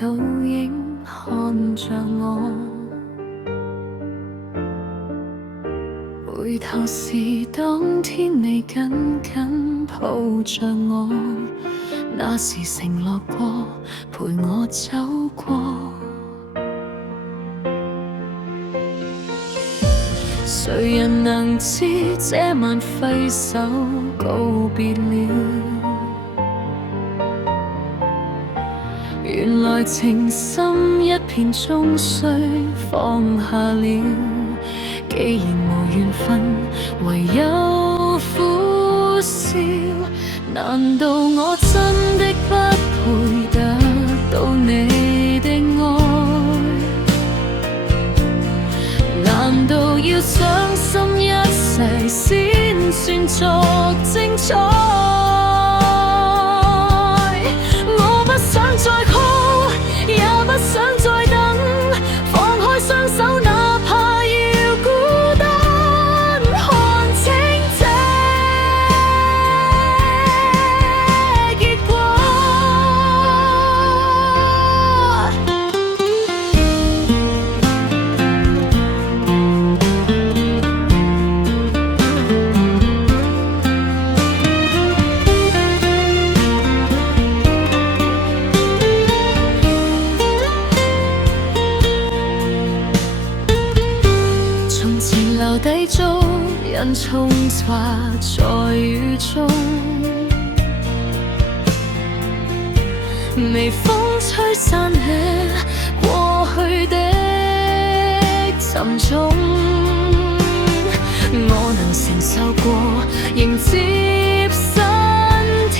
倒影看着我，回頭時當天你緊緊抱着我，那時承諾過陪我走過，誰人能知這晚揮手告別了，原來情深一片終須放下了，既然無緣分，唯有苦笑。難道我真的不配得到你的愛？難道要傷心一世先算作精彩？我不想再哭，也不想再等，放開雙手，哪怕要孤單，看清這結果。從前留低足印，沖刷在雨中，微風吹散了過去的沉重，我能承受過，迎接新天。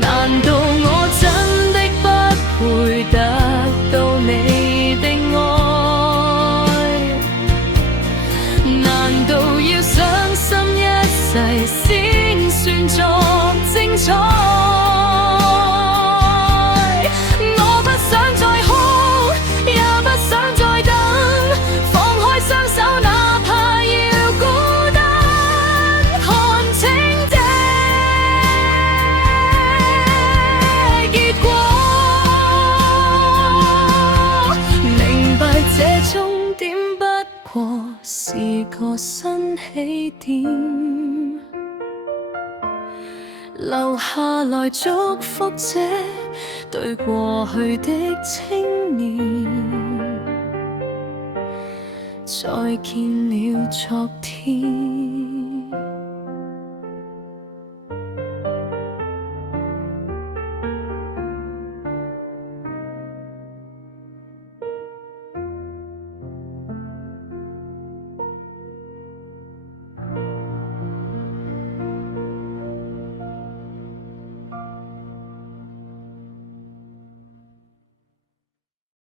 難道我真的不配得到你的愛？難道要傷心一世先算作精彩？我不想再哭，也不想再等，放開雙手，哪怕要孤單，看清這結果。明白這終點不過是個新起點，留下來祝福這對過去的青年，再見了昨天。